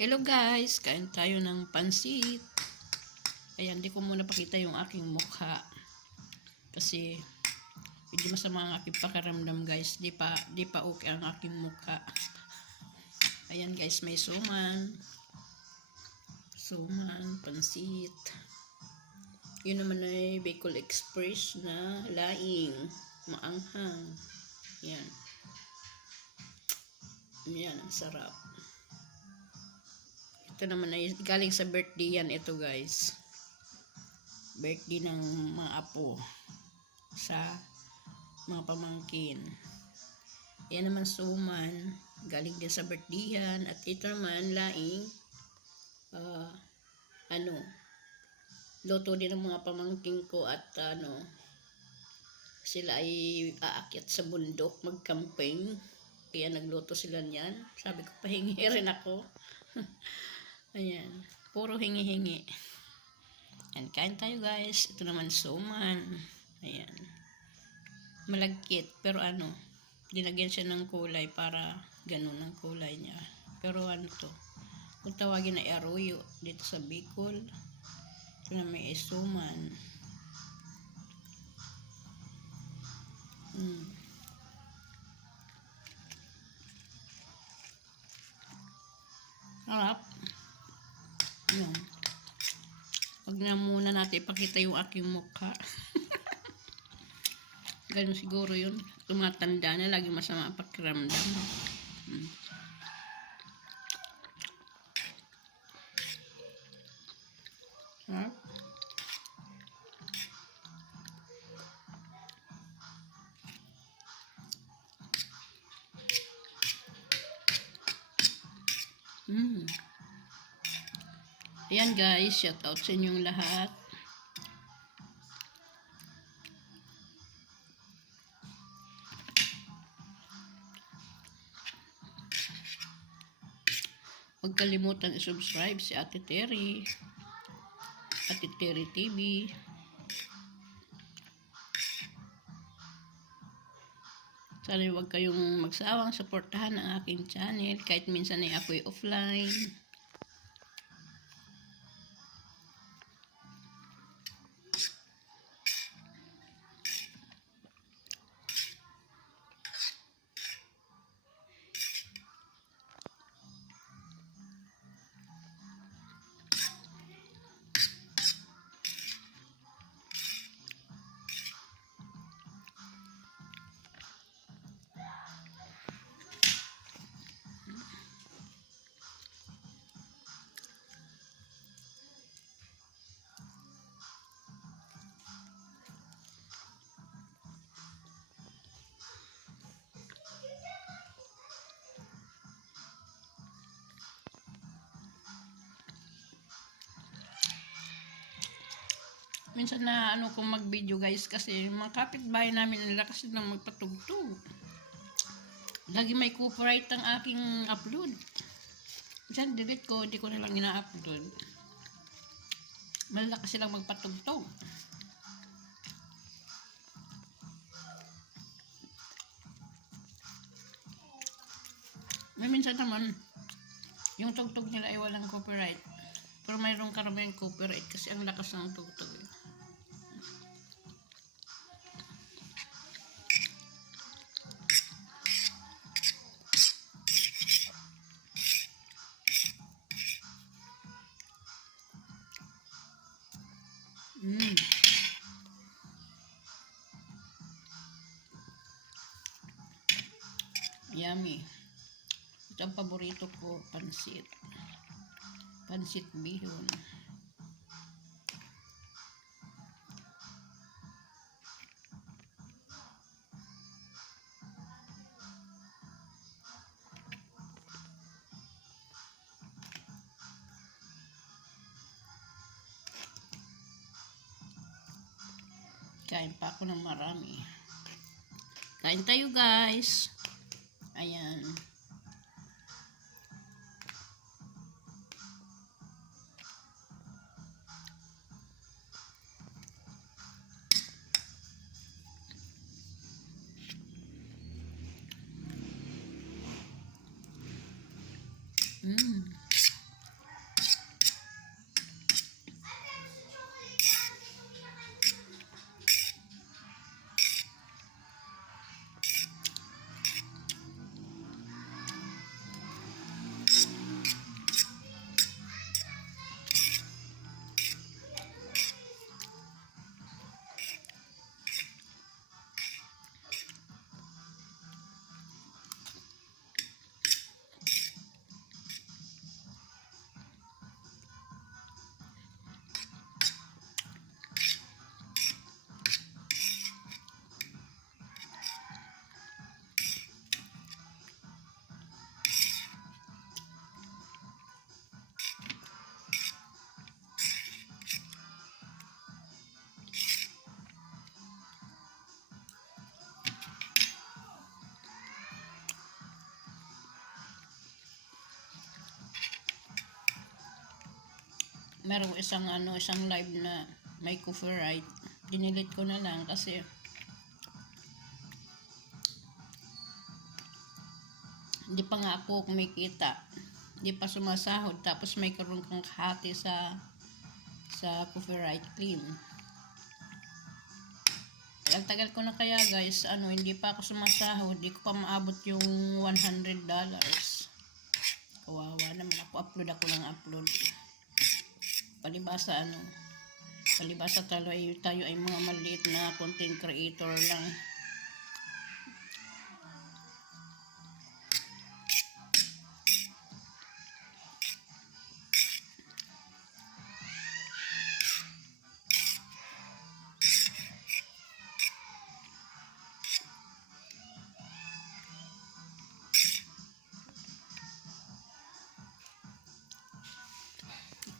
Hello guys, kain tayo ng pansit. Ayan, di ko muna pakita yung aking mukha. Kasi medyo masama ang aking pakiramdam guys. Di pa okay ang aking mukha. Ayan guys, may suman. Suman, pansit. Yun naman ay Bicol Express na laing. Maanghang. Ayan. Ayan, ang sarap. Ito naman ay galing sa birthday yan ito guys. Birthday ng mga apo sa mga pamangkin. Yan naman suman, galing din sa birthday yan. At ito naman laing luto din ng mga pamangkin ko at sila ay aakyat sa bundok mag-camping. Kaya nagluto sila niyan. Sabi ko pahingi rin ako. Ayan, puro hingi-hingi. Ayan, kain tayo guys. Ito naman suman. Ayan. Malagkit, pero dinagyan siya ng kulay para ganun ang kulay niya. Pero to, kung tawagin na arroyo dito sa Bicol. Ito na may suman. Harap. Ayan. Huwag na muna natin ipakita yung aking mukha. Ganun siguro yun. Tumatanda na, lagi masama ang pakiramdam. Harap. Ayan guys, shout out sa inyong lahat. Huwag kalimutan i-subscribe si Ate Terry. Ate Terry TV. Sana huwag kayong magsawang suportahan ang aking channel kahit minsan ay ako'y offline. Minsan na kung mag-video guys kasi mga kapitbahay namin nila kasi nang magpatugtog. Lagi may copyright ang aking upload. Minsan delete ko, hindi ko nilang ina-upload. Malakas silang magpatugtog. May minsan naman yung tugtog nila ay walang copyright. Pero mayroong karamihan copyright kasi ang lakas ng tugtog. Yummy. Ito ang paborito ko, pansit. Pansit bihon. Kain pa ako ng marami. Kain tayo guys. Ayan. merong isang live na may copyright. Dinilit ko na lang kasi hindi pa nga ako kumikita. Hindi pa sumasahod. Tapos may karoon kang kahati sa copyright claim. Ang tagal ko na kaya guys, hindi pa ako sumasahod. Hindi ko pa maabot yung $100. Kawawa naman ako. Upload ng upload. Palibasa tayo ay mga maliit na content creator lang.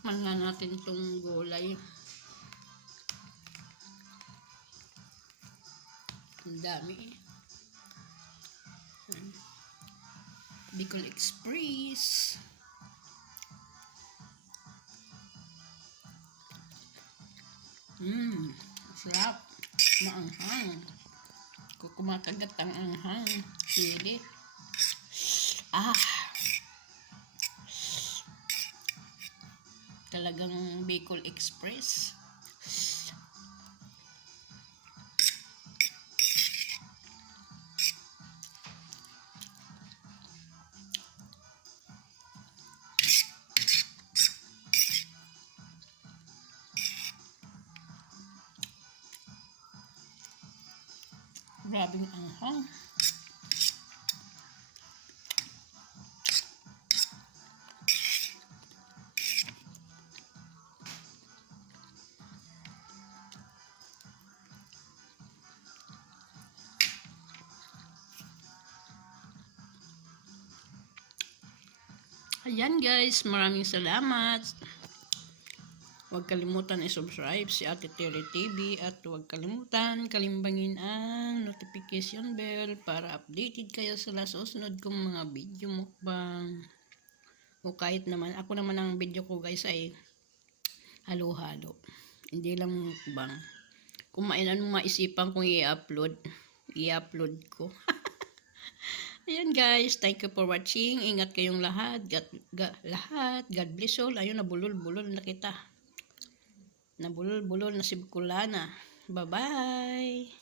Tikman nga natin itong gulay. Ang dami eh. Bicol Express. Sarap. Maanghang. Kumakagat ang anghang. Sili. Talagang Bicol Express. Grabing anghang. Ayan guys, maraming salamat. Huwag kalimutan i-subscribe si Ate Terry TV at huwag kalimutan kalimbangin ang notification bell para updated kayo sa susunod kong mga video mukbang. O kahit naman, ako naman ang video ko guys ay halo-halo. Hindi lang mukbang. Kung mainan mo maisipan kung i-upload ko. Ayan guys, thank you for watching. Ingat kayong lahat. God bless all. Ayun, nabulol-bulol na kita. Nabulol-bulol na si Bicolana. Bye-bye.